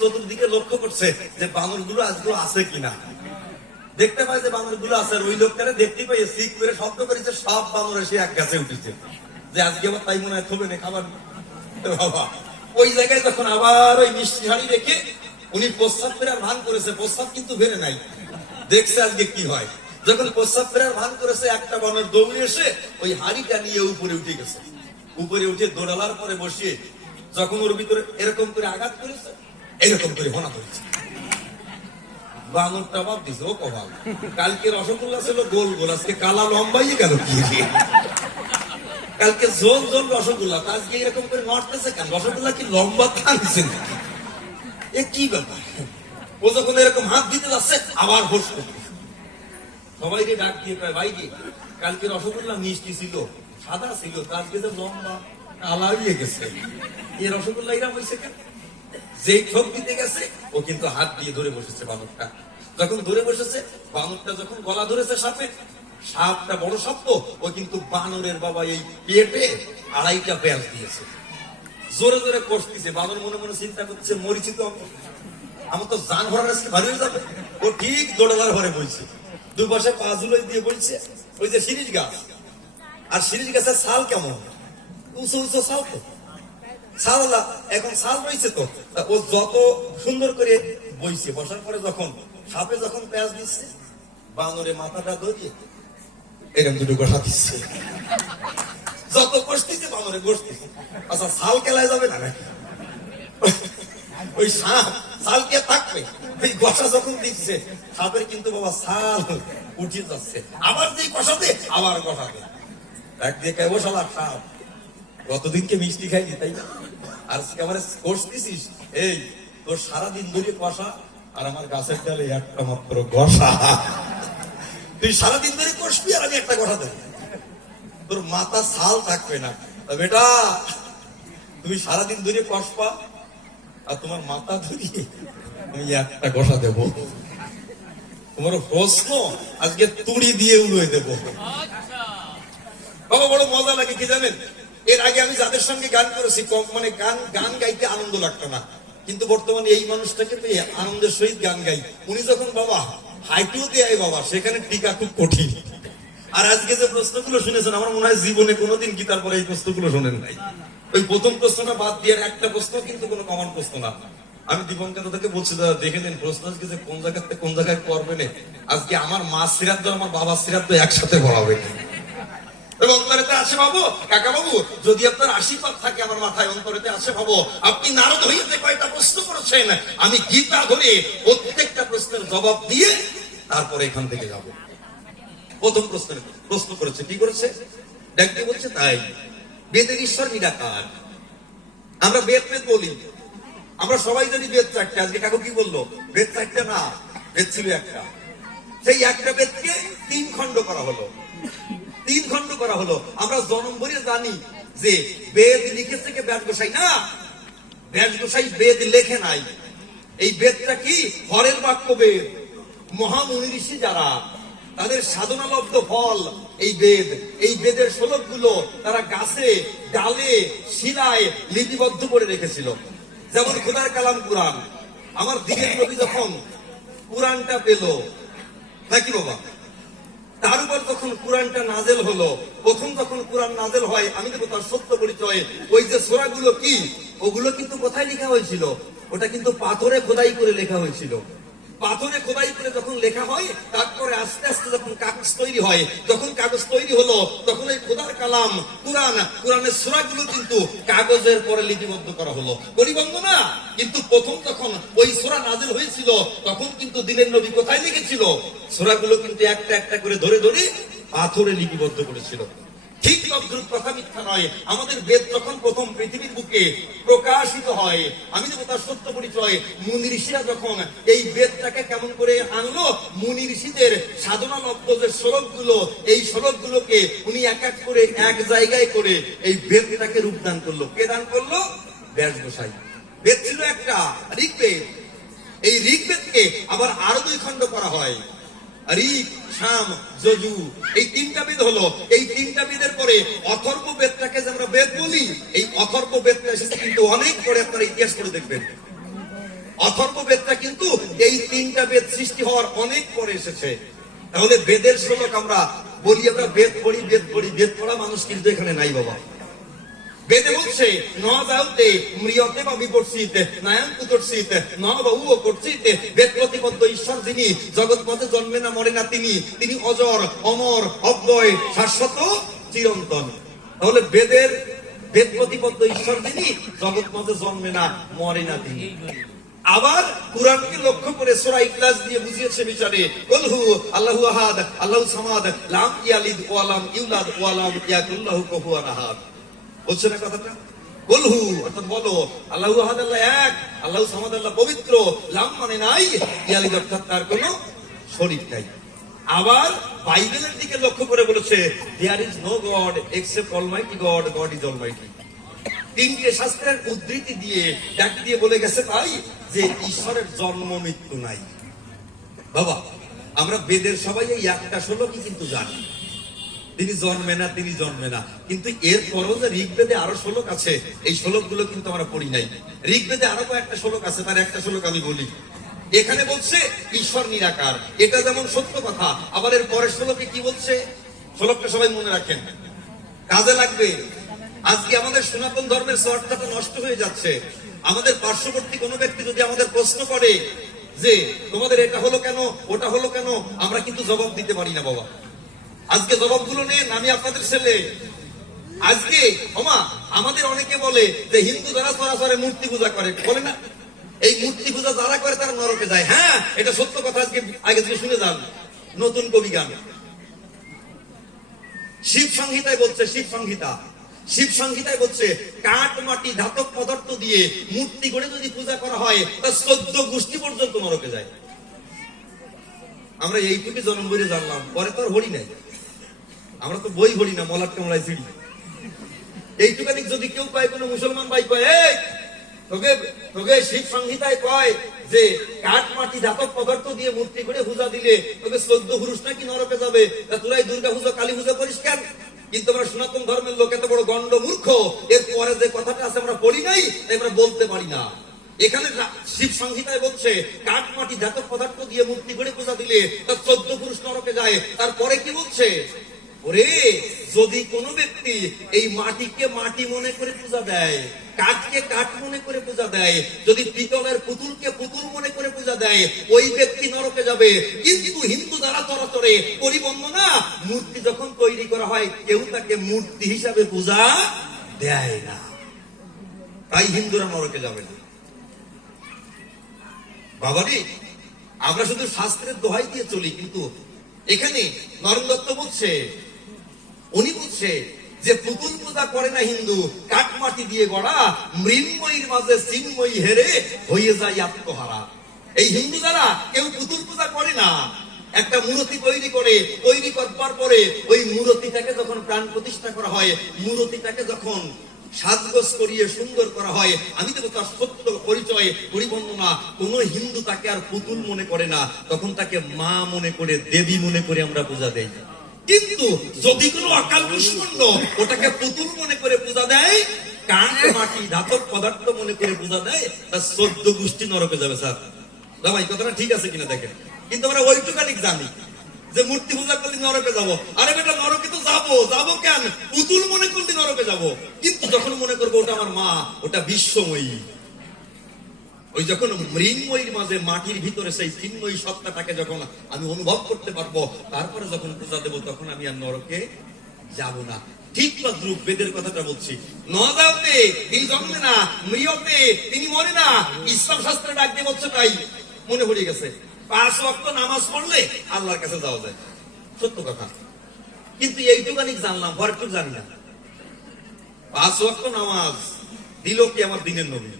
চতুর্দিকে লক্ষ্য করছে যে বানরগুলো আজকেও আছে কিনা। দেখতে পাই যে বানরগুলো আছে, আর ওই লোকটারে দেখতে পাই সিক করে শব্দ করেছে, সব বানর এসে এক গাছে উঠেছে যে আজকে আবার তাই মনে হয় থবে না খাবার বাবা। ওই জায়গায় তখন আবার ওই মিষ্টি হাড়ি রেখে উনি প্রস্রাব ফেরার ভান করেছে, প্রস্রাব কিন্তু বেড়ে নাই, দেখছে আজকে কি হয়। যখন প্রস্রাব ফেরার ভান করেছে, একটা বানর দৌড়ে এসে ওই হাড়িটা নিয়ে উপরে উঠে গেছে। উপরে উঠে দৌড়ালার পরে বসিয়ে যখন ওর ভিতরে এরকম করে আঘাত করেছে, এরকম করে হোনা করেছে। বানরটা বাদ দিছে, ও কবাল, কালকে রসগোল্লা ছিল গোল গোল, আজকে কালা লম্বাই গেল কি। কালকে জোল জোল রসগোল্লা, আজকে এরকম করে নড়তেছে কেন? রসগোল্লা কি লম্বা থাকছে নাকি? এ কি ব্যাপার? ও যখন এরকম হাত দিতে যাচ্ছে আবার হোস করতে, সবাইকে ডাক দিয়ে কয়, ভাই কি কালকে রসগোল্লা মিষ্টি ছিল, সাদা ছিল, আজকে যে লম্বা কালা হয়ে গেছে, এই রসগোল্লা এরা হয়েছে কেন? যেই ঠোক দিতে গেছে ও কিন্তু হাত দিয়ে ধরে বসেছে বানরটা। যখন ধরে বসেছে, বানরটা যখন গলা ধরেছে সাপে, সাপটা বড় সাপ তো, ও কিন্তু বানরের বাবা এই পেটে 2.5টা প্যাঁচ দিয়েছে, জোরে জোরে কষতেছে। বানর মনে মনে চিন্তা করছে, মরিছি তো আমার তো জান ভরার আজকে ভারী হয়ে যাবে। ও ঠিক দোড়ালার ঘরে বইছে, দুই পাশে পা ঝুলাই দিয়ে বইছে ওই যে শিরিষ গাছ। আর শিরিষ গাছের ছাল কেমন উঁচু উঁচু ছাল, তো ছাওলা এখন ছাল রয়েছে তো, ও যত সুন্দর করে বইছে, বসার পরে যখন সাপে যখন প্যাঁচ দিচ্ছে, বানরে মাথাটা ধরিয়ে এরকম দুটো গোসা দিচ্ছে, যত কষতেছে বানরে বসতেছে। আচ্ছা ছাল কেলায় যাবে না নাকি? ওই সাপ ছাল কে থাকবে? ওই গোসা যখন দিচ্ছে সাপের কিন্তু বাবা ছাল উঠে যাচ্ছে, আবার যেই কষাতে আবার কষাতে, একদিকে বসালা সাপ গতদিনকে মিষ্টি খাইনি তাই না, আর আমার কোষ দিছিস, এই তোর সারাদিন ধরে কষা, আর আমার গাছের ডালে একটা মাত্র কষা, তুই সারাদিন ধরে কষবি আর আমি একটা কথা দেব, তোর মাথা ছাল থাকবে না। বেটা তুমি সারাদিন ধরে কষবা, আর তোমার মাথা ধরিয়ে আমি একটা কষা দেব, তোমার প্রশ্ন আজকে তুড়ি দিয়ে উড়িয়ে দেবো। বাবা বড় মজা লাগে কি জানেন, এর আগে আমি যাদের সঙ্গে গান করেছি মানে গান গাইতে আনন্দ লাগতো না, কিন্তু বর্তমানে এই মানুষটাকে পেয়ে আনন্দের সহিত গান গাই। উনি যখন বাবা হাইটু দেয় বাবা, সেখানে টিকা খুব কঠিন। আর আজকে যে প্রশ্নগুলো শুনেছেন, আমার মনে হয় জীবনে কোনোদিন কি তারপরে এই প্রশ্নগুলো শোনেন নাই। ওই প্রথম প্রশ্নটা বাদ দিয়ে একটা প্রশ্ন কিন্তু কোনো কমন প্রশ্ন না। আমি দীপঙ্কর তাদেরকে বলছি, দাদা দেখে নিন প্রশ্ন আজকে যে কোন জায়গাতে কোন জায়গায় করবেন, আজকে আমার মা শ্রাদ্ধ আমার বাবা শ্রাদ্ধ একসাথে করা হবে। অন্তরেতে আসে ভাবো কাকা বাবু, যদি আপনার আশীর্বাদ থাকে আমার মাথায়, অন্তরেতে আসে ভাবো আপনি নারদ হয়ে যে কয়টা প্রশ্ন করেছেন, আমি গীতা ধরে প্রত্যেকটা প্রশ্নের জবাব দিয়ে তারপরে এখান থেকে যাব। প্রথম প্রশ্ন করেছে, কি করেছে? ডাকতে বলছে তাই বেদের ঈশ্বর নিরাকার। আমরা বেদ বলি, আমরা সবাই জানি বেদ 4টে। আজকে কাকু কি বললো? বেদ 4টে না, বেদ ছিল একটা। সেই একটা বেদকে 3 খণ্ড করা হলো, 3 খণ্ড করা হলো। আমরা জন্ম ভরে জানি যে বেদ লিখেছে কে? ব্যাস গোসাই না, ব্যাস গোসাই বেদ লেখে নাই। এই বেদটা কি? হরের বাক্য বেদ। মহামুনি ঋষি যারা, তাদের সাধনালব্ধ ফল এই বেদ। এই বেদের শ্লোকগুলো তারা গাছে ডালে শিলায় লিপিবদ্ধ করে রেখেছিল। যেমন খোদার কালাম কুরআন। আমার দিনের নবী যখন কুরআনটা পেল নাকি বাবা, তার উপর যখন কুরআনটা নাজেল হলো, প্রথম যখন কুরআন নাজেল হয়, আমি দেবো তার সত্য পরিচয়। ওই যে সূরাগুলো কি, ওগুলো কিন্তু কোথায় লেখা হয়েছিল? ওটা কিন্তু পাথরে খোদাই করে লেখা হয়েছিল। পাথরে খোদাই করে যখন লেখা হয়, তারপরে আস্তে আস্তে যখন কাগজ তৈরি হয়, যখন কাগজ তৈরি হলো, তখন এই খোদার কালাম কুরআনের সূরাগুলো কিন্তু কাগজের পরে লিপিবদ্ধ করা হলো। পরিবন্ধ না, কিন্তু প্রথম যখন ওই সূরা নাযিল হয়েছিল, তখন কিন্তু দিনের নবী কোথায় লিখেছিল? সূরাগুলো কিন্তু একটা একটা করে ধরে ধরে পাথরে লিপিবদ্ধ করেছিল। ঠিক তদ্রুপ, কথা মিথ্যা নয়। আমাদের বেদ যখন প্রথম পৃথিবীর বুকে প্রকাশিত হয়, আমি দেবো তার সত্য পরিচয়। মুনি ঋষিরা যখন এই বেদটাকে কেমন করে আনলো, মুনি ঋষিদের সাধনা লব্ধ যে শ্লোকগুলো, এই শ্লোকগুলোকে উনি এক এক করে এক জায়গায় করে এই বেদটাকে রূপদান করলো। কে দান করলো? ব্যাস গোসাই। বেদ ছিল একটা ঋগ্বেদ। এই ঋগ্বেদকে আবার আরো 2 খণ্ড করা হয়। ঋক, সাম, যজু, এই 3টা বেদ হলো। এই 3টা বেদের পরে অথর্ব বেদটাকে যে আমরা বেদ বলি, এই অথর্ব বেদটা এসেছে কিন্তু অনেক পরে। আপনারা ইতিহাস করে দেখবেন, অথর্ববেদটা কিন্তু এই তিনটা বেদ সৃষ্টি হওয়ার অনেক পরে এসেছে। তাহলে বেদের শ্লোক আমরা বলি, আমরা বেদ পড়ি, বেদ পড়ি, বেদ পড়া মানুষ কিন্তু এখানে নাই বাবা। বেদে বলছে ন যাওতে মৃয়তে বা বিপর্ষিতে নায়ান কুতর্ষিতে ন বা উও করছিতে, বেদ প্রতিপদ্য ঈশ্বর যিনি, জগৎ পথে জন্মে না মরে না তিনি, তিনি অজর অমর অব্যয় শাশ্বত চিরন্তন। তাহলে বেদের বেদ প্রতিপদ্য ঈশ্বর যিনি, জগৎ পথে জন্মে না মরে না তিনি। আবার কুরআনকে লক্ষ্য করে সূরা ইখলাস দিয়ে বুঝিয়েছে বিচারে, কুলহু আল্লাহু আহাদ আল্লাহু সামাদ লাম ইয়ালিদ ওয়া লাম ইউলাদ ওয়া লাম ইয়াকুল লাহু কুফুয়ান আহাদ। বলছে না কথাটা? কুলহু অর্থাৎ বলো, আল্লাহু আহাদ আল্লাহ এক, আল্লাহু সামাদ আল্লাহ পবিত্র, লাম মানে নাই, ইয়ালিদ অর্থাৎ তার কোনো শরীক নাই। আবার বাইবেলের দিকে লক্ষ্য করে বলেছে, there is no God except almighty God, God is almighty. তিনটে শাস্ত্রের উদ্ধৃতি দিয়ে ডাক দিয়ে বলে গেছে তাই যে ঈশ্বরের জন্ম মৃত্যু নাই। বাবা, আমরা বেদের সবাই এই একটা শ্লোকই কিন্তু জানি, তিনি জন্মে না, তিনি জন্মে না। কিন্তু এর পরেও যে ঋগ্বেদে আরো শ্লোক আছে, এই শ্লোকগুলো কিন্তু আমরা পড়ি নাই। ঋগ্বেদে আরো কয়েকটা শ্লোক আছে, তার একটা শ্লোক আমি বলি। এখানে বলছে ঈশ্বর নিরাকার, এটা যেমন সত্য কথা। আবার এর পরের শ্লোকে কি বলছে, শ্লোকটা সবাই মনে রাখেন, কাজে লাগবে। আজকে আমাদের সনাতন ধর্মের চর্চাটা নষ্ট হয়ে যাচ্ছে। আমাদের পার্শ্ববর্তী কোনো ব্যক্তি যদি আমাদের প্রশ্ন করে যে তোমাদের এটা হলো কেন, ওটা হলো কেন, আমরা কিন্তু জবাব দিতে পারি না বাবা। আজকে জবাবগুলো নেন, আমি আপনাদের ছেলে। আজকে আমাদের অনেকে বলে যে হিন্দু যারা সরাসরি মূর্তি পূজা করে, বলে না এই মূর্তি পূজা যারা করে তারা নরকে যায়। হ্যাঁ, এটা সত্য কথা। আজকে আগে থেকে শুনে যান, নতুন কবি গান শিব সংহিতায় বলছে, শিব সংহিতায় বলছে কাঠ মাটি ধাতব পদার্থ দিয়ে মূর্তি গড়ে যদি পূজা করা হয় তা 14 গোষ্ঠী পর্যন্ত নরকে যায়। আমরা এইটুকু জন্ম বইরে জানলাম, পরে তো আর হরি নাই। আমরা তো বই হরি না, মলাট কামড়ায় ছিড়ি। এইটুকানি যদি কেউ পায়, কোনো মুসলমান ভাই কয় এই তোকে শিব সংহিতায় কয় যে কাঠ মাটি ধাতব পদার্থ দিয়ে মূর্তি করে পূজা দিলে তোকে 14 পুরুষ নাকি নরকে যাবে, তা তোরাই দুর্গা পূজা কালী পূজা করিস কেন? কিন্তু আমরা সনাতন ধর্মের লোক এত বড় গন্ড মূর্খ, এর পরে যে কথাটা আছে আমরা পড়ি নাই, তাই আমরা বলতে পারি না। এখানে শিব সংহিতায় বলছে কাঠ মাটি ধাতব পদার্থ দিয়ে মূর্তি করে পূজা দিলে তার 14 পুরুষ নরকে যায়। তারপরে কি বলছে, ওরে যদি কোনো ব্যক্তি এই মাটিকে মাটি মনে করে পূজা দেয়, কাঠকে কাঠ মনে করে পূজা দেয়, যদি পিতলের পুতুলকে পুতুল মনে করে পূজা দেয়, ওই ব্যক্তি নরকে যাবে। কিন্তু হিন্দু দ্বারা চরাচরে পরিবন্দনা মূর্তি যখন তৈরি করা হয়, কেউ তাকে মূর্তি হিসাবে পূজা দেয় না, তাই হিন্দুরা নরকে যাবে না। বাবারে, আমরা শুধু শাস্ত্রের দোহাই দিয়ে চলি, কিন্তু এখানে নরেন্দ্র দত্ত বলছে, উনি বলছে যে পুতুল পূজা করে না হিন্দু, কাঠ মাটি দিয়ে গড়া মৃন্ময়ীর মাঝে চিন্ময়ী হেরে হয়ে যায় আত্মহারা। এই হিন্দু যারা কেউ পুতুল পূজা করে না, একটা মূর্তি তৈরি করে, তৈরি করবার পরে ওই মূর্তিটাকে যখন প্রাণ প্রতিষ্ঠা করা হয়, মূর্তিটাকে যখন সাজগোজ করিয়ে সুন্দর করা হয়, আমি দেবো তার সত্য পরিচয় পরিবর্ণনা। কোন হিন্দু তাকে আর পুতুল মনে করে না, তখন তাকে মা মনে করে, দেবী মনে করে আমরা পূজা দেই। কিন্তু যদি কোনো অকাল দুষ্মন্ত ওটাকে পুতুল মনে করে পূজা দেয়, কাঠ মাটি ধাতব পদার্থ মনে করে পূজা দেয়, তার 14 গোষ্ঠী নরকে যাবে। স্যার ভাই, কথাটা ঠিক আছে কিনা দেখেন। কিন্তু আমরা ওইটুকানি জানি যে মূর্তি পূজা করলে নরকে যাবো। আরে বেটা, নরকে তো যাবো কেন? পুতুল মনে করলে নরকে যাবো। কিন্তু যখন মনে করবো ওটা আমার মা, ওটা বিশ্বময়ী, ওই যখন মৃন্ময়ীর মাঝে মাটির ভিতরে সেই চিন্ময়ী সত্তাটাকে যখন আমি অনুভব করতে পারবো, তারপরে যখন পূজা দেবো, তখন আমি আর নরকে যাব না। ঠিক তদ্রূপ বেদের কথাটা বলছি। নজাতে তিনি জন্মে না, মৃয়তে তিনি মরে না। ইসলাম শাস্ত্রে ডাক দিয়ে বলছে তাই মনে পড়ে গেছে, 5 ওয়াক্ত নামাজ পড়লে আল্লাহর কাছে যাওয়া যায়, সত্য কথা। কিন্তু এইটুকানি জানলাম, ভরপুর জানি না। 5 ওয়াক্ত নামাজ দিল কি আমার দিনের নবী।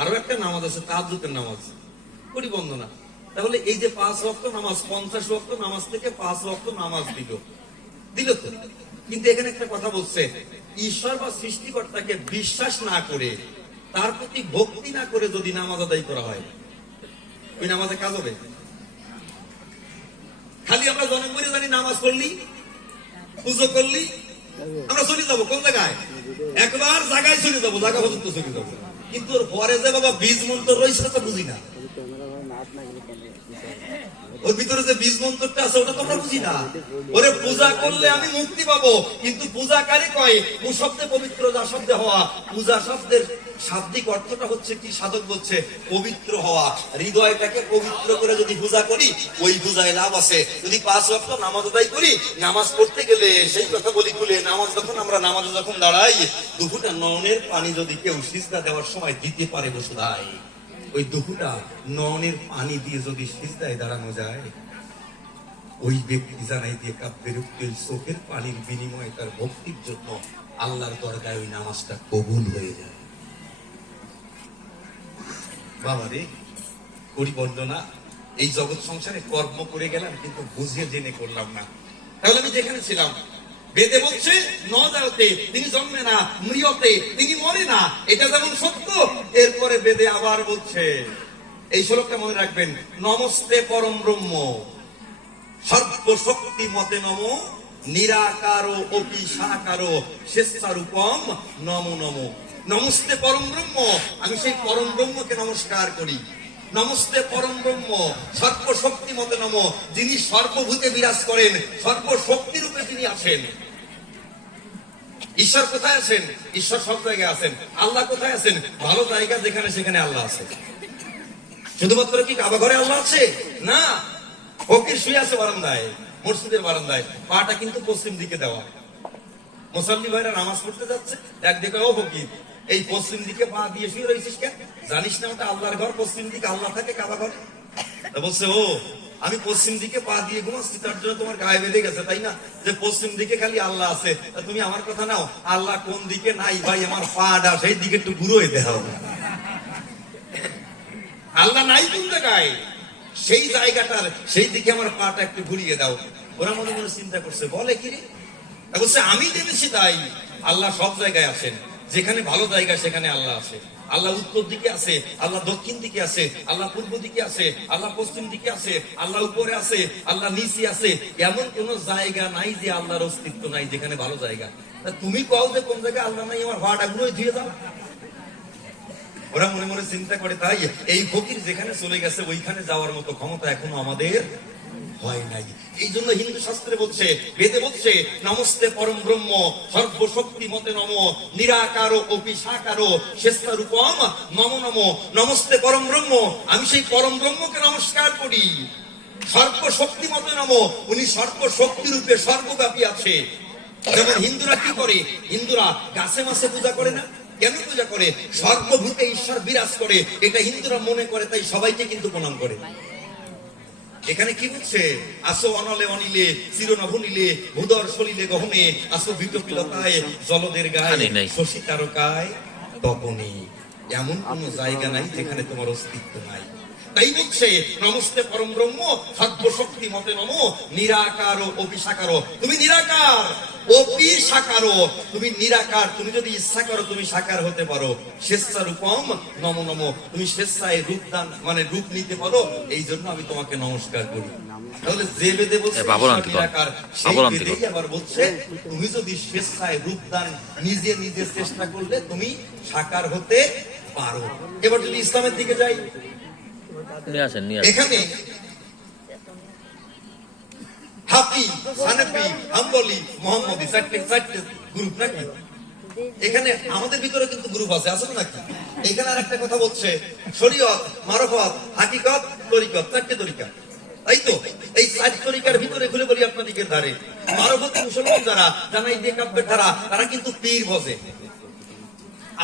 আরো একটা নামাজ আছে, তাহাজ্জুদের নামাজ, পরিবন্দনা। তাহলে এই যে 5 ওয়াক্ত নামাজ, 50 ওয়াক্ত নামাজ থেকে 5 ওয়াক্ত নামাজ দিল তো। কিন্তু এখানে একটা কথা বলছে, ঈশ্বর বা সৃষ্টিকর্তাকে বিশ্বাস না করে, তার প্রতি ভক্তি না করে যদি নামাজ আদায় করা হয়, ওই নামাজে কাজ হবে? খালি আমরা জনম করে জানি নামাজ পড়লি, পুজো করলি, আমরা চলে যাবো কোন জায়গায়? একবার জায়গায় চলে যাবো, জায়গা পর্যন্ত চলে যাবো। কিন্তু ওর পরে যে বাবা বীজ মন্ত্র রয়েছে তো বুঝি না। ওর ভিতরে যে বীজ মন্ত্রটা আছে ওটা তোমরা বুঝি না। ওরে পূজা করলে আমি মুক্তি পাবো, কিন্তু পূজাকারী কয় পু শব্দে পবিত্র, যা শব্দে হওয়া। পূজা শব্দের শাব্দিক অর্থটা হচ্ছে কি? সাধক বলছে পবিত্র হওয়া। হৃদয়টাকে পবিত্র করে যদি পূজা করি, ওই পূজায় লাভ আছে। যদি 5 ওয়াক্ত নামাজ আদায় করি, নামাজ পড়তে গেলে সেই কথা বলি খুলে, নামাজ যখন আমরা নামাজে যখন দাঁড়াই, দুপুরটা নয়নের পানি যদি কেউ সিজদা দেওয়ার সময় দিতে পারে বসুধাই, ওই দুপুরটা নয়নের পানি দিয়ে যদি সিজদায় দাঁড়ানো যায়, ওই ব্যক্তি জানাই দিয়ে কাব্যের উক্তি চোখের পানির বিনিময়ে তার ভক্তির জন্য আল্লাহর দরগায় ওই নামাজটা কবুল হয়ে যায়। বাবা রে, করি বর্ণনা। এই জগৎ সংসারে কর্ম করে গেলাম, কিন্তু বুঝিয়ে জেনে করলাম না। তাহলে আমি যেখানে ছিলাম, বেদে বলছে ন যাওতে তিনি জন্মে না, মৃয়তে তিনি মরে না, এটা যেমন সত্য। এরপরে বেদে আবার বলছে, এই শ্লোকটা মনে রাখবেন, নমস্তে পরম ব্রহ্ম সর্বশক্তি মতে নম, নিরাকারো অপি সাকারো শেষারূপম নমো নমো। নমস্তে পরম ব্রহ্ম, আমি সেই পরম ব্রহ্মকে নমস্কার করি। নমস্তে পরম ব্রহ্ম সর্বশক্তি মতে নম, যিনি সর্বভূতে বিরাজ করেন, সর্বশক্তি রূপে তিনি আছেন। ঈশ্বর কোথায় আছেন? ঈশ্বর সব জায়গায় আছেন। আল্লাহ কোথায় আছেন? ভালো জায়গা যেখানে সেখানে আল্লাহ আছে। শুধুমাত্র কি কাবা ঘরে আল্লাহ আছে? না, ফকির শুয়ে আছে বারান্দায়, মসজিদের বারান্দায়, পাটা কিন্তু পশ্চিম দিকে দেওয়া। মুসল্লি ভাইরা নামাজ পড়তে যাচ্ছে, একদিকে ও ফকির, এই পশ্চিম দিকে পা দিয়ে শুয়ে রয়েছিস কেন? জানিস না ওটা আল্লাহর ঘর, পশ্চিম দিকে আল্লাহ থাকে কাবা ঘর। বলছে ও, আমি পশ্চিম দিকে পা দিয়ে ঘুমাচ্ছি, তার জন্য তোমার গায়ে বেঁধে গেছে, তাই না? যে পশ্চিম দিকে খালি আল্লাহ আছে, তুমি আমার কথা নাও, আল্লাহ কোন দিকে নাই ভাই, আমার পাটা সেই দিকে একটু ঘুরোয় দেওয়া হবে। আল্লাহ নাই কোন জায়গায়, সেই জায়গাটার সেই দিকে আমার পাটা একটু ঘুরিয়ে দাও। ওরা মনে মনে চিন্তা করছে, বলে কি রে? বলছে আমি জেনেছি তাই, আল্লাহ সব জায়গায় আছেন। যেখানে ভালো জায়গা সেখানে আল্লাহ আছে। আল্লাহ উত্তর দিকে আছে, আল্লাহ দক্ষিণ দিকে আছে, আল্লাহ পূর্ব দিকে আছে, আল্লাহ পশ্চিম দিকে আছে, আল্লাহ উপরে আছে, আল্লাহ নিচে আছে। এমন কোন জায়গা নাই যে আল্লাহর অস্তিত্ব নাই, যেখানে ভালো জায়গা। তুমি কও যে কোন জায়গায় আল্লাহ নাই, আমার ভাড়া গুলোই ধুয়ে দাও। ওরা মনে মনে চিন্তা করে, তাই এই ফকির যেখানে চলে গেছে ওইখানে যাওয়ার মতো ক্ষমতা এখনো আমাদের হয় নাই। এই জন্য হিন্দু শাস্ত্রে বলছে, বেদে বলছে, নমস্তে পরম ব্রহ্ম সর্বশক্তি মতে নম, নিরাকারো অপি সাকারো শেষারূপম নমো নমো। নমস্তে পরম ব্রহ্ম, আমি সেই পরম ব্রহ্মকে নমস্কার করি। সর্বশক্তি মতে নম, উনি সর্বশক্তি রূপে সর্বব্যাপী আছে। যেমন হিন্দুরা কি করে, হিন্দুরা গাছে মাছে পূজা করে না? কেন পূজা করে? সর্বভূতে ঈশ্বর বিরাজ করে, এটা হিন্দুরা মনে করে, তাই সবাইকে কিন্তু প্রণাম করে। এখানে কি বলছে? আসো অনলে অনিলে চিরনভুনিলে ভূদর সলিলে গহনে, আসো বিটপিলতায় জলদের গায়ে শশী তারকায় তপনে। এমন কোন জায়গা নাই যেখানে তোমার অস্তিত্ব নাই। তাই বলছে নমস্তে পরম ব্রহ্ম সর্বশক্তি মতে নম, নিরাকার অপি সাকার। তুমি নিরাকার, অপি সাকার, তুমি নিরাকার। তুমি যদি ইচ্ছা করো তুমি সাকার হতে পারো। স্বেচ্ছারূপম নমো নম, তুমি স্বেচ্ছায় রূপদান মানে রূপ নিতে পারো। এই জন্য আমি তোমাকে নমস্কার করি। তাহলে যে বেদে বলছে নিরাকার, সেই বেদেই আবার বলছে তুমি যদি স্বেচ্ছায় রূপদান নিজে নিজে চেষ্টা করলে তুমি সাকার হতে পারো। এবার যদি ইসলামের দিকে যাই, এখানে হাফি, হানাফি, হাম্বলি, মোহাম্মদী চারটে গ্রুপ নাকি? এখানে আমাদের ভিতরে কিন্তু গ্রুপ আছে, আছে নাকি? এখানে আর একটা কথা বলছে, শরীয়ত, মারফত, হাকিকত, তরিকত, চারটে তরিকা। তাই তো এই 4 তরিকার ভিতরে খুলে বলি আপনাদের ধারে মারফতি মুসলমান যারা জানাই দিয়ে কাব্যের ধারা, তারা কিন্তু পীর বসে।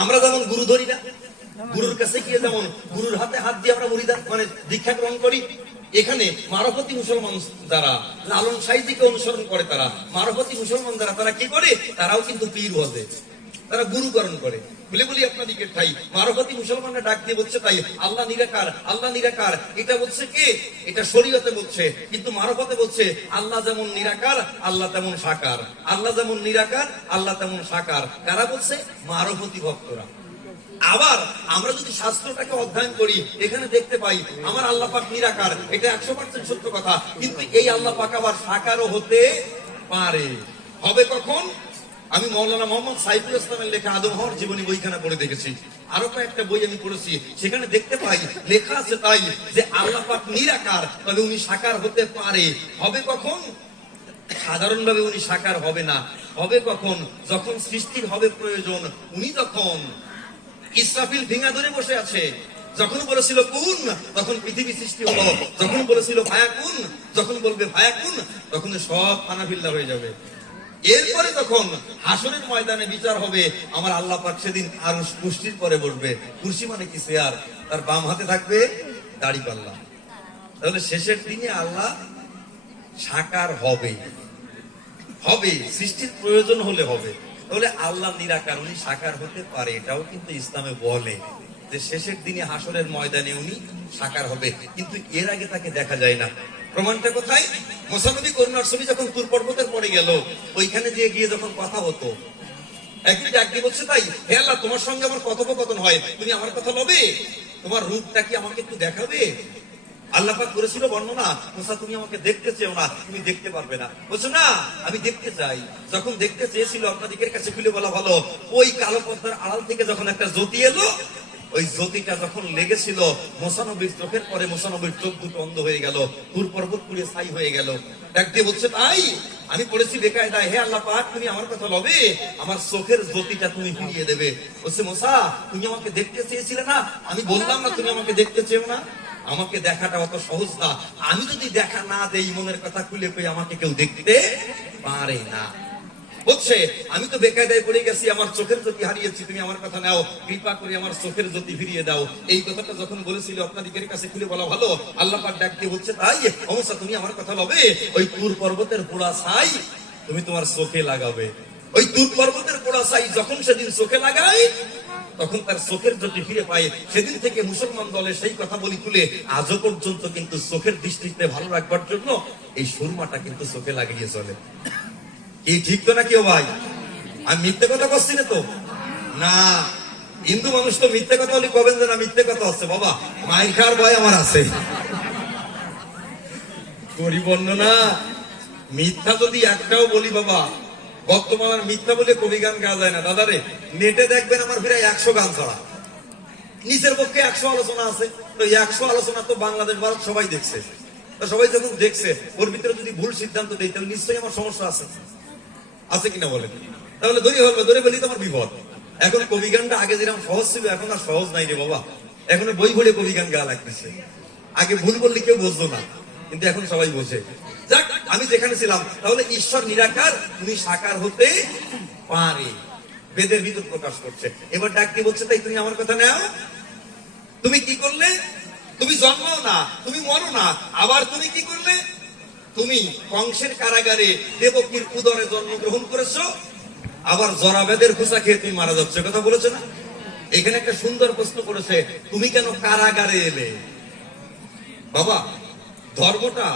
আমরা যেমন গুরু ধরি না, গুরুর কাছে গিয়ে যেমন গুরুর হাতে হাত দিয়ে আমরা মুরিদান মানে দীক্ষা গ্রহণ করি, এখানে মারফতি মুসলমান যারা লালন সাহিত্যকে অনুসরণ করে, তারা মারফতি মুসলমান যারা, তারা কি করে? তারাও কিন্তু পীর বসে, তারা গুরুকরণ করে। বলে বলি আপনাদিকে ঠাই মারফতি মুসলমানরা ডাক দিয়ে বলছে তাই আল্লাহ নিরাকার, আল্লাহ নিরাকার। এটা বলছে কে? এটা শরীয়তে বলছে, কিন্তু মারফতে বলছে আল্লাহ যেমন নিরাকার আল্লাহ তেমন সাকার, আল্লাহ যেমন নিরাকার আল্লাহ তেমন সাকার। কারা বলছে? মারফতি ভক্তরা। আবার আমরা যদি শাস্ত্রটাকে অধ্যয়ন করি, এখানে দেখতে পাই আমার আল্লাহ পাক নিরাকার, এটা 100% সত্য কথা, কিন্তু এই আল্লাহ পাক আবার সাকারও হতে পারে। হবে কখন? আমি মাওলানা মোহাম্মদ সাইফুল ইসলামের লেখা আদম হওয়ার জীবনী বইখানা পড়ে দেখেছি, আরো কয়েকটা বই আমি পড়েছি, সেখানে দেখতে পাই লেখা আছে তাই যে আল্লাহ পাক নিরাকার, তবে উনি সাকার হতে পারে। হবে কখন? সাধারণভাবে উনি সাকার হবে না। হবে কখন? যখন সৃষ্টির হবে প্রয়োজন। উনি যখন ইসরাফিল ভিঙা ধরে বসে আছে, যখন বলেছিল কুন তখন পৃথিবী সৃষ্টি হলো, যখন বলেছিল ভায়াকুন, যখন বলবে ভায়াকুন তখন সব ফানাফিল্লা হয়ে যাবে। এরপরে তখন হাসরের ময়দানে বিচার হবে, আমার আল্লাহ পাক সেদিন আরশ কুরসির পরে বসবে। কুরসি মানে কি? চেয়ার। তার বাম হাতে থাকবে দাড়িপাল্লা। তাহলে শেষের দিনে আল্লাহ সাকার হবে, হবে সৃষ্টির প্রয়োজন হলে হবে। তাহলে আল্লাহ নিরাকার, উনি সাকার হতে পারে, এটাও কিন্তু ইসলামে বলে যে শেষের দিনে হাসরের ময়দানে উনি সাকার হবে, কিন্তু এর আগে তাকে দেখা যায় না। প্রমাণটা কোথায়? মুসা নবী করুণার ছবি যখন তুর পর্বতের পরে গেল, ওইখানে গিয়ে যখন কথা হতো, একদিন ডাক দিয়ে বলছে, তাই হে আল্লাহ, তোমার সঙ্গে আমার কথোপকথন হয়, তুমি আমার কথা লবে? তোমার রূপটা কি আমাকে একটু দেখাবে? আল্লাহ পাক করেছিল বর্ণনা, মুসা তুমি আমাকে দেখতে চেও না, তুমি দেখতে পারবে না। বলছো না, আমি দেখতে চাই। যখন দেখতে চেয়েছিল, আপনাদের কাছে খুলে বলা ভালো, ওই কালো পর্দার আড়াল থেকে যখন একটা জ্যোতি এলো, ওই জ্যোতিটা যখন লেগেছিল মুসা নবীর চোখের পরে, মুসা নবীর চোখ দুটো অন্ধ হয়ে গেল, তুর পর্বত পুড়ে ছাই হয়ে গেল। ডাক দিয়ে বলছে, তাই আমি পড়েছি বেকায়দায়, হে আল্লাহ পাক, তুমি আমার কথা লবে? আমার চোখের জ্যোতিটা তুমি ফিরিয়ে দেবে। বলছে, মুসা তুমি আমাকে দেখতে চেয়েছিলে না, আমি বললাম না তুমি আমাকে দেখতে চেও না? আমাকে দেখাটা অত সহজ না। আমি যদি দেখা না দেই, মনের কথা খুলে কই, আমাকে কেউ দেখতে পারে না। বলছে, আমি তো বেকায়দায় পড়ে গেছি, আমার চোখের জ্যোতি হারিয়েছি, তুমি আমার কথা নাও, কৃপা করে আমার চোখের জ্যোতি ফিরিয়ে দাও। এই কথাটা যখন বলেছিল, আপনাদের কাছে খুলে বলা ভালো, আল্লাহ পাক ডাক দিয়ে বলছে, তাই মুসা তুমি আমার কথা লবে? ওই তুর পর্বতের পোড়া ছাই তুমি তোমার চোখে লাগাবে। ওই তুর পর্বতের পোড়া ছাই যখন সেদিন চোখে লাগায়, তখন তার চোখের জ্যোতি ফিরে পায়। সেদিন থেকে মুসলমান দলে সেই কথা বলি খুলে আজও পর্যন্ত কিন্তু চোখের দৃষ্টিতে ভালো রাখবার জন্য এই সুরমাটা কিন্তু চোখে লাগিয়ে চলে। কি ঠিক তো না কেউ ভাই? আমি মিথ্যে কথা বলছি না তো? না, হিন্দু মানুষ তো মিথ্যে কথা বলি কবেন যে না মিথ্যে কথা হচ্ছে। বাবা, মায়ের খাওয়ার ভয় আমার আছে। করি বর্ণনা, মিথ্যা যদি একটাও বলি বাবা, বর্তমান আর মিথ্যা বলে কবি গান গাওয়া যায় না। দাদারে, নেটে দেখবেন আমার ফিরে 100 গান ছড়া, নিচের পক্ষে 100 আলোচনা আছে। তো 100 আলোচনা তো বাংলাদেশ ভারত সবাই দেখছে। তো সবাই যখন দেখছে, ওর ভিতরে যদি ভুল সিদ্ধান্ত দেয়, তাহলে নিশ্চয়ই আমার সমস্যা আছে, আছে কিনা বলেন? তাহলে ধরে বলি তোমার বিপদ। এখন কবি গানটা আগে যেরকম সহজ ছিল, এখন আর সহজ নাই রে বাবা। এখন বই ভরে কবি গান গাওয়া লাগতেছে। আগে ভুল বললে কেউ বুঝতো না, কিন্তু এখন সবাই বোঝে। যাক, আমি যেখানে ছিলাম, তাহলে ঈশ্বর নিরাকার, উনি সাকার হতে পারে, বেদের ভিতর প্রকাশ করছে। এবার ডাক দিয়ে বলছে, তাই তুমি আমার কথা নাও। তুমি কি করলে? তুমি জন্মাও না, তুমি মরো না, আবার তুমি কি করলে? তুমি কংসের কারাগারে দেবকীর উদরে জন্মগ্রহণ করেছো, আবার জরাবেদের খোঁচা খেয়ে তুমি মারা যাচ্ছ। কথা বলেছে না? এখানে একটা সুন্দর প্রশ্ন করেছে, তুমি কেন কারাগারে এলে? বাবা, ধর্মটা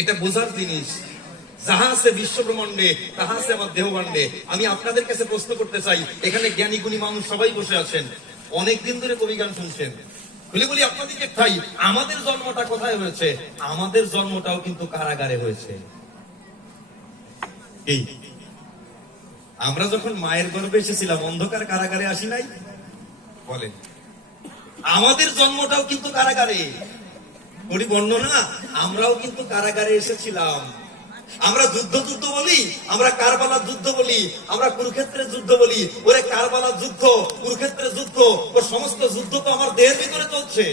এটা বোঝার জিনিস। যাহা আছে বিশ্ব ব্রহ্মাণ্ডে, তাহা আছে আমার দেহভাণ্ডে। আমি আপনাদের কাছে প্রশ্ন করতে চাই, এখানে জ্ঞানী গুণী মানুষ সবাই বসে আছেন, অনেকদিন ধরে কবি গান শুনছেন। বলি আপনাদেরকে তাই, আমাদের জন্মটা কোথায় হয়েছে? আমাদের জন্মটাও কিন্তু কারাগারে হয়েছে। এই আমরা যখন মায়ের গর্ভে এসেছিলাম, অন্ধকার কারাগারে আসি নাই? বলেন, আমাদের জন্মটাও কিন্তু কারাগারে। করি বর্ণনা, আমরাও কিন্তু কারাগারে এসেছিলাম। আমরা যুদ্ধ বলি, আমরা কারবালার যুদ্ধ বলি, আমরা কুরুক্ষেত্রের যুদ্ধ বলি। ওরে কারবালার যুদ্ধ, কুরুক্ষেত্রের যুদ্ধ, ও সমস্ত যুদ্ধ তো আমার দেহের ভিতরে চলছে।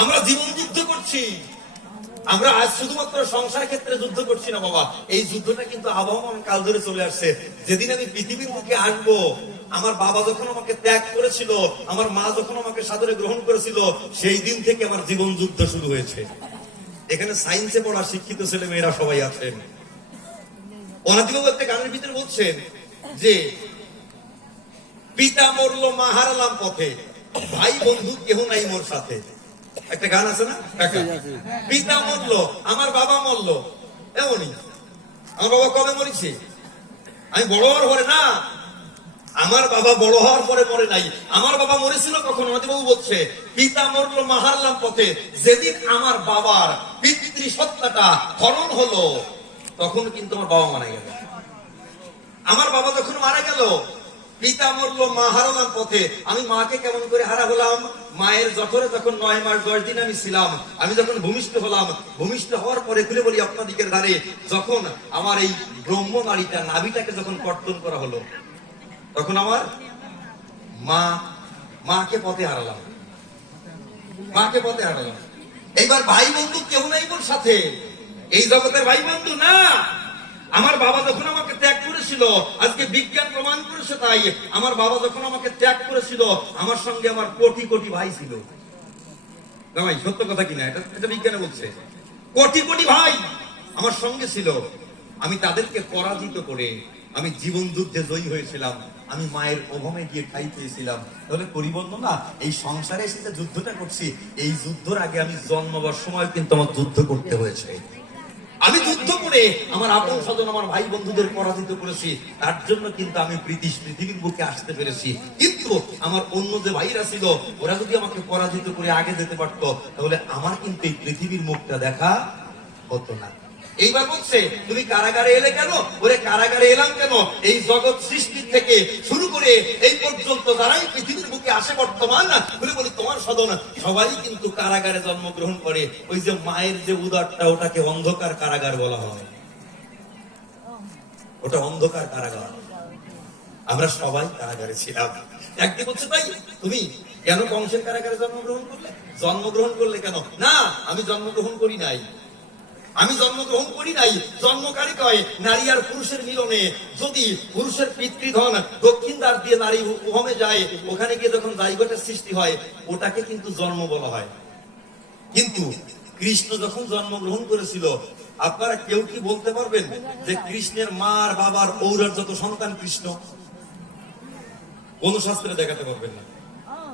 আমরা জীবন যুদ্ধ করছি। আমরা আজ শুধুমাত্র সংসার ক্ষেত্রে যুদ্ধ করছি না বাবা, এই যুদ্ধটা কিন্তু আবহমান কাল ধরে চলে আসছে। যেদিন আমি পৃথিবীর মুখে আসবো, আমার বাবা যখন আমাকে ত্যাগ করেছিল, আমার মা যখন আমাকে সাদরে গ্রহণ করেছিল, সেই দিন থেকে আমার জীবন যুদ্ধ শুরু হয়েছে। এখানে সায়েন্সে পড়া শিক্ষিত ছেলে মেয়েরা সবাই আছেন। অনাদিবাবু একটা গানের ভিতরে বলছেন যে, পিতা মরলো মা হারালাম পথে, ভাই বন্ধু কেহ নাই মোর সাথে। একটা গান আছে না? পিতা মরলো, আমার বাবা মরলো। এমনই আমার বাবা কবে মরেছে? আমি বড় হওয়ার পরে না, আমার বাবা বড় হওয়ার পরে মরে নাই। আমার বাবা মরেছিল কখন? অনাদিবাবু বলছে, পিতা মরলো মা হারালাম পথে, যেদিন আমার বাবার পিতৃসত্তাটা হরণ হলো, তখন কিন্তু আমার বাবা মারা গেল। আমার বাবা যখন মারা গেল, পিতা মরলো, মা হারালাম পথে। আমি মাকে কেমন করে হারা হলাম? মায়ের জঠরে যখন 9 মাস 10 দিন আমি ছিলাম, আমি যখন ভূমিষ্ঠ হলাম, ভূমিষ্ঠ হওয়ার পরে খুলে বলি আপনাদিকের ধারে, যখন আমার এই ব্রহ্ম নাড়িটা, নাভিটাকে যখন কর্তন করা হলো, তখন আমার মাকে পথে হারালাম, মাকে পথে হারালাম। এইবার ভাই বন্ধু কেউ নাই মোর সাথে, এই জগতের ভাই বন্ধু না। আমার বাবা যখন আমাকে ত্যাগ করেছিল, আজকে বিজ্ঞান প্রমাণ করেছে তাই, আমার বাবা যখন আমাকে ত্যাগ করেছিল, আমার সঙ্গে আমার কোটি কোটি ভাই ছিল। না ভাই, সত্য কথা কিনা? এটা বিজ্ঞানে বলছে। কোটি কোটি ভাই আমার সঙ্গে ছিল। আমি তাদেরকে পরাজিত করে আমি জীবন যুদ্ধে জয়ী হয়েছিলাম। আমি মায়ের ওভমে গিয়ে ঠাই পেয়েছিলাম। তাহলে পরিবর্তন না, এই সংসারে এসে যে যুদ্ধটা করছি, এই যুদ্ধের আগে আমি জন্মবার সময় কিন্তু আমার যুদ্ধ করতে হয়েছে। আমি যুদ্ধ করে আমার আপন স্বজন, আমার ভাই বন্ধুদের পরাজিত করেছি। তার জন্য কিন্তু আমি পৃথিবীর বুকে আসতে পেরেছি। কিন্তু আমার অন্য যে ভাইরা ছিল, ওরা যদি আমাকে পরাজিত করে আগে যেতে পারতো, তাহলে আমার কিন্তু এই পৃথিবীর মুখটা দেখা হতো না। এইবার বলছে, তুমি কারাগারে এলে কেন? ওরে কারাগারে এলাম কেন? এই জগৎ সৃষ্টির থেকে শুরু করে এই পর্যন্ত যারাই পৃথিবীর বুকে আসে বর্তমান, বলি তোমার স্বজন সবাই কিন্তু কারাগারে জন্মগ্রহণ করে। ওই যে মায়ের যে উদরটা, ওটাকে অন্ধকার কারাগার বলা হয়। ওটা অন্ধকার কারাগার। আমরা সবাই কারাগারে ছিলাম। একদিন বলছে, তাই তুমি কেন কংসের কারাগারে জন্মগ্রহণ করলে? জন্মগ্রহণ করলে কেন? না, আমি জন্মগ্রহণ করি নাই। আমি জন্মগ্রহণ করি নাই। জন্মকারী কয়, নারী আর পুরুষের মিলনে যদি পুরুষের পিতৃধন দক্ষিণ দ্বার দিয়ে নারী ওহমে যায়, ওখানে গিয়ে যখন জাইগোটের সৃষ্টি হয়, ওটাকে কিন্তু জন্ম বলা হয়। কিন্তু কৃষ্ণ যখন জন্মগ্রহণ করেছিল, আপনারা কেউ কি বলতে পারবেন যে কৃষ্ণের মা আর বাবার ঔরার যত সন্তান কৃষ্ণ? কোন শাস্ত্রে দেখাতে পারবেন না।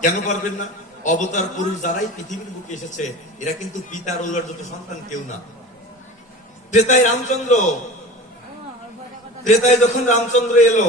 কেন পারবেন না? অবতার পুরুষ যারাই পৃথিবীর বুকে এসেছে, এরা কিন্তু পিতার ঔরার যত সন্তান কেউ না। ত্রেতায় রামচন্দ্র, ত্রেতায় যখন রামচন্দ্র এলো,